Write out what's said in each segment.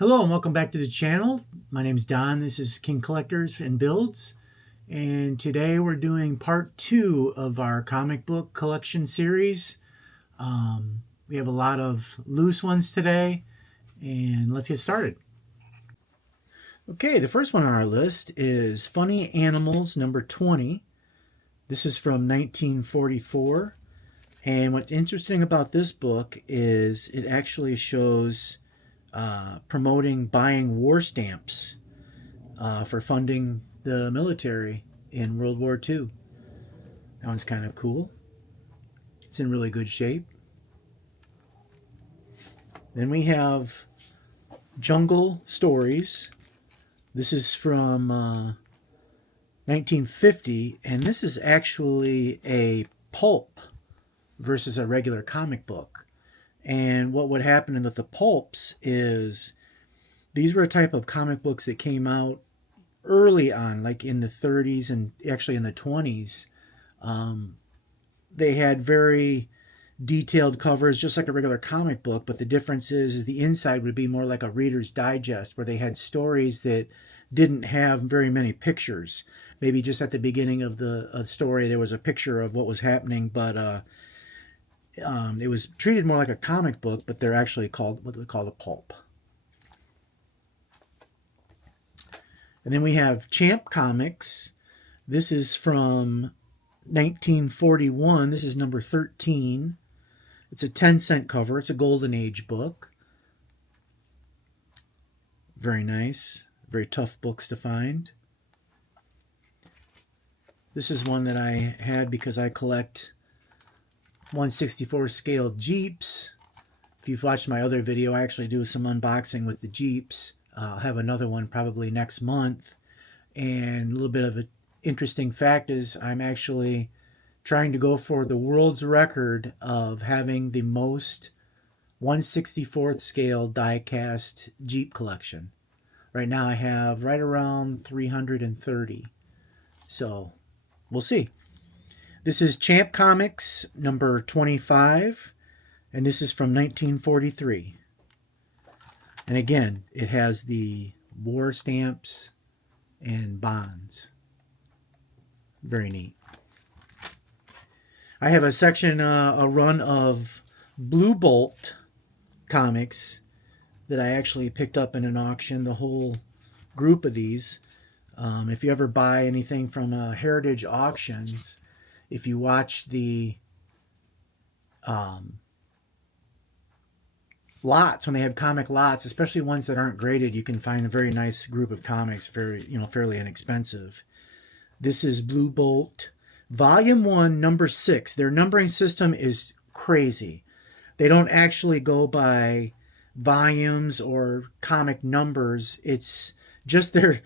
Hello and welcome back to the channel. My name is Don. This is King Collectors and Builds. And today we're doing part 2 of our comic book collection series. We have a lot of loose ones today, and let's get started. Okay, the first one on our list is Funny Animals number 20. This is from 1944. And what's interesting about this book is it actually shows promoting buying war stamps for funding the military in World War II. That one's kind of cool. It's in really good shape. Then we have Jungle Stories. This is from 1950, and this is actually a pulp versus a regular comic book. And what would happen with the pulps is these were a type of comic books that came out early on, like in the 30s and actually in the 20s. They had very detailed covers, just like a regular comic book, but the difference is the inside would be more like a Reader's Digest, where they had stories that didn't have very many pictures. Maybe just at the beginning of the story there was a picture of what was happening, but it was treated more like a comic book, but they're actually called what they call a pulp. And then we have Champ Comics. This is from 1941. This is number 13. It's a 10-cent cover. It's a Golden Age book. Very nice. Very tough books to find. This is one that I had because I collect 1/64 scale Jeeps. If you've watched my other video, I actually do some unboxing with the Jeeps. I'll have another one probably next month. And a little bit of an interesting fact is I'm actually trying to go for the world's record of having the most 1/64 scale die-cast Jeep collection. Right now I have right around 330. So we'll see. This is Champ Comics number 25, and this is from 1943. And again, it has the war stamps and bonds. Very neat. I have a section, a run of Blue Bolt comics that I actually picked up in an auction, the whole group of these. If you ever buy anything from Heritage Auctions, if you watch the lots, when they have comic lots, especially ones that aren't graded, you can find a very nice group of comics, fairly inexpensive. This is Blue Bolt, Volume 1, Number 6. Their numbering system is crazy. They don't actually go by volumes or comic numbers. It's just their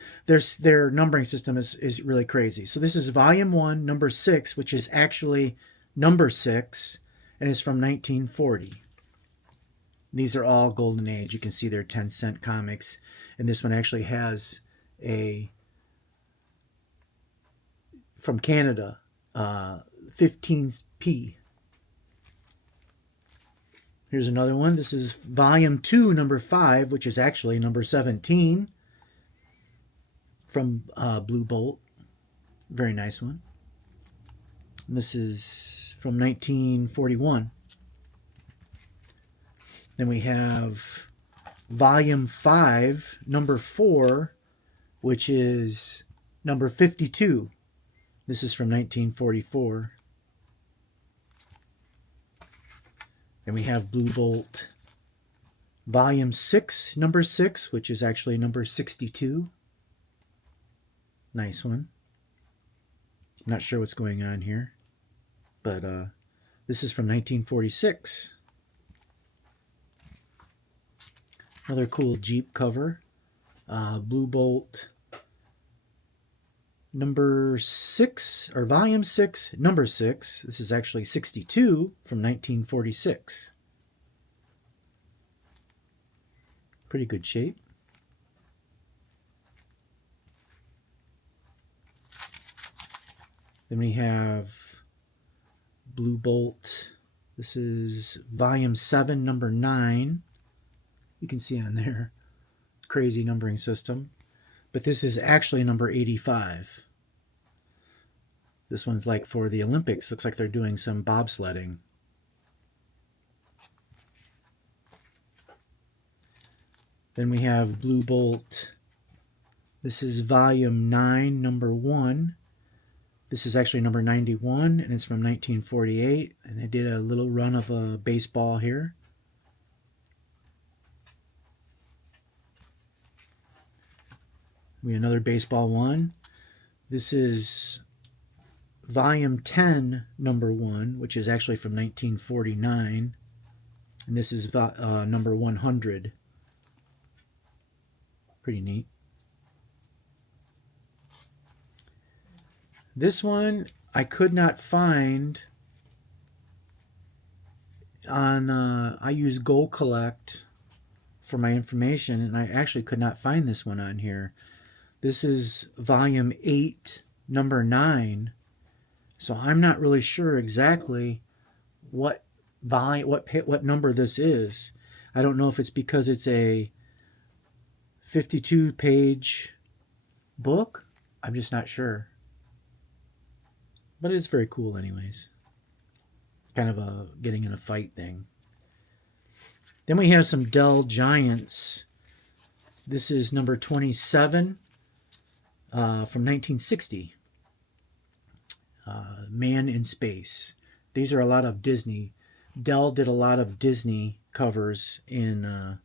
numbering system is really crazy. So this is Volume 1, Number 6, which is actually number 6, and is from 1940. These are all Golden Age. You can see they're 10-cent comics, and this one actually has a, from Canada, 15p. Here's another one. This is Volume 2, Number 5, which is actually number 17. From Blue Bolt. Very nice one. And this is from 1941. Then we have Volume 5, Number 4, which is number 52. This is from 1944. Then we have Blue Bolt Volume 6, Number 6, which is actually number 62. Nice one. I'm not sure what's going on here, but this is from 1946. Another cool Jeep cover. Blue Bolt number 6, or Volume 6, Number 6. This is actually 62 from 1946. Pretty good shape. Then we have Blue Bolt. This is Volume 7, Number 9. You can see on there. crazy numbering system. But this is actually number 85. This one's like for the Olympics. Looks like they're doing some bobsledding. Then we have Blue Bolt. This is volume 9, number 1. This is actually number 91, and it's from 1948. And they did a little run of a baseball here. We have another baseball one. This is volume 10, number 1, which is actually from 1949. And this is number 100. Pretty neat. This one I could not find on, I use Go Collect for my information, and I actually could not find this one on here. This is volume 8, number 9. So I'm not really sure exactly what volume, what number this is. I don't know if it's because it's a 52-page book. I'm just not sure. But it's very cool anyways. Kind of a getting in a fight thing. Then we have some Dell Giants. This is number 27 from 1960. Man in Space. These are a lot of Disney. Dell did a lot of Disney covers in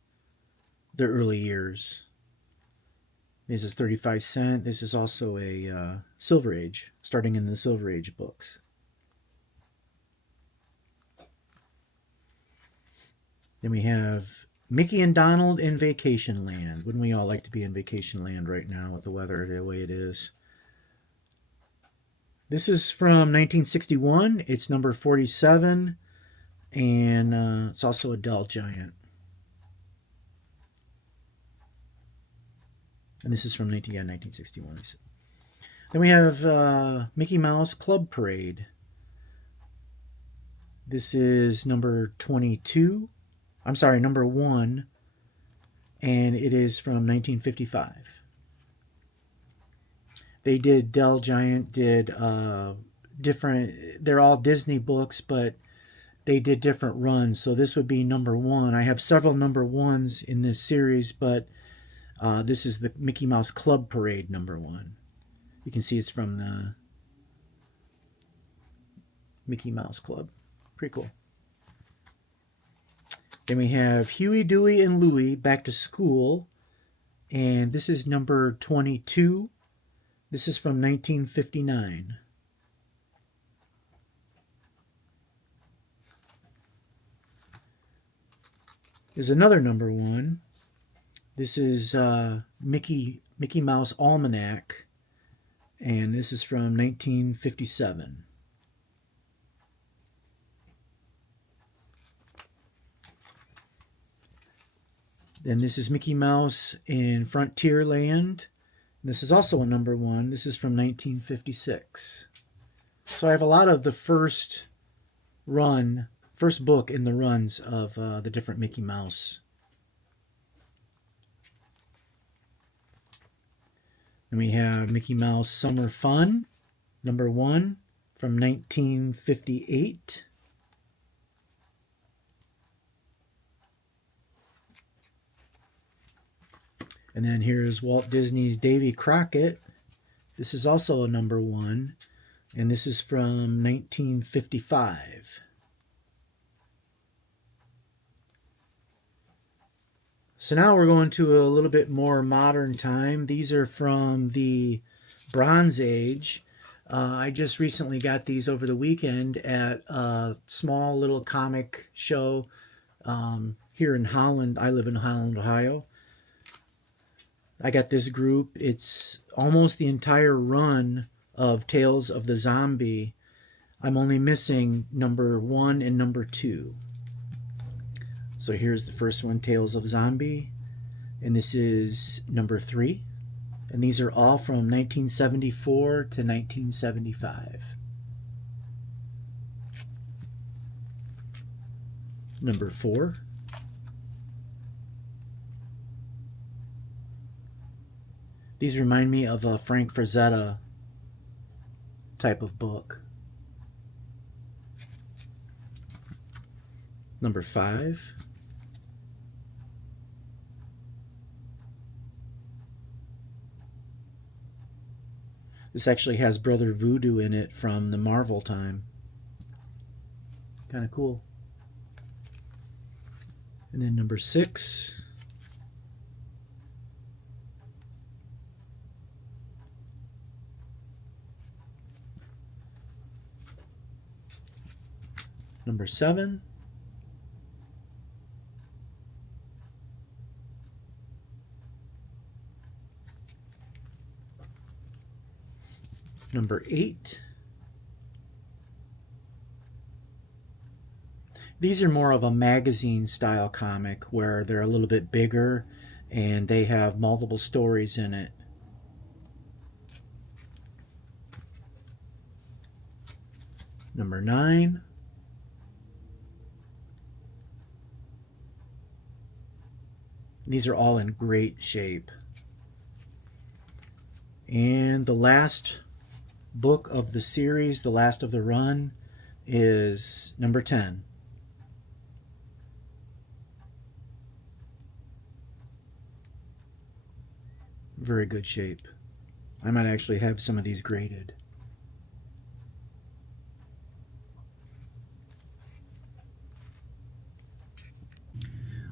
their early years. This is 35 cents. This is also a Silver Age, starting in the Silver Age books. Then we have Mickey and Donald in Vacation Land. Wouldn't we all like to be in Vacation Land right now with the weather the way it is? This is from 1961. It's number 47, and it's also a Dell Giant. And this is from 1961. Then we have Mickey Mouse Club Parade. This is number 22. I'm sorry, number 1. And it is from 1955. They did, Dell Giant did different, they're all Disney books, but they did different runs. So this would be number 1. I have several number 1s in this series, but this is the Mickey Mouse Club Parade number 1. You can see it's from the Mickey Mouse Club. Pretty cool. Then we have Huey, Dewey, and Louie Back to School. And this is number 22. This is from 1959. There's another number 1. This is Mickey Mouse Almanac, and this is from 1957. Then this is Mickey Mouse in Frontierland. This is also a number 1. This is from 1956. So I have a lot of the first book in the runs of the different Mickey Mouse. And we have Mickey Mouse Summer Fun, number 1, from 1958. And then here's Walt Disney's Davy Crockett. This is also a number 1, and this is from 1955. So now we're going to a little bit more modern time. These are from the Bronze Age. I just recently got these over the weekend at a small little comic show here in Holland. I live in Holland, Ohio. I got this group. It's almost the entire run of Tales of the Zombie. I'm only missing number 1 and number 2. So here's the first one, Tales of Zombie, and this is number 3. And these are all from 1974 to 1975. Number 4. These remind me of a Frank Frazetta type of book. Number 5. This actually has Brother Voodoo in it from the Marvel time. Kind of cool. And then number 6. Number 7. Number 8. These are more of a magazine style comic where they're a little bit bigger and they have multiple stories in it. Number 9. These are all in great shape. And the last book of the series, the last of the run, is number 10. Very good shape. I might actually have some of these graded.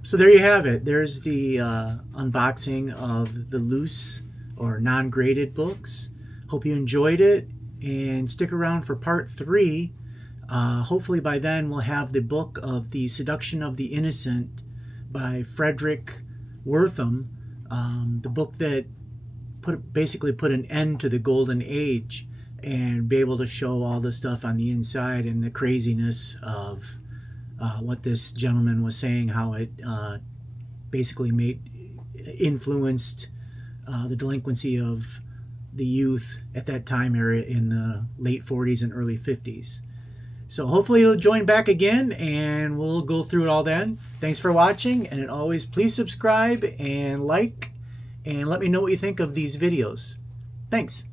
So there you have it. There's the unboxing of the loose or non-graded books. Hope you enjoyed it, and stick around for part 3. Hopefully by then we'll have the book of The Seduction of the Innocent by Frederick Wertham, the book that basically put an end to the golden age, and be able to show all the stuff on the inside and the craziness of what this gentleman was saying, how it basically influenced the delinquency of the youth at that time area in the late 40s and early 50s. So hopefully you'll join back again and we'll go through it all then. Thanks for watching, and as always, please subscribe and like, and let me know what you think of these videos. Thanks.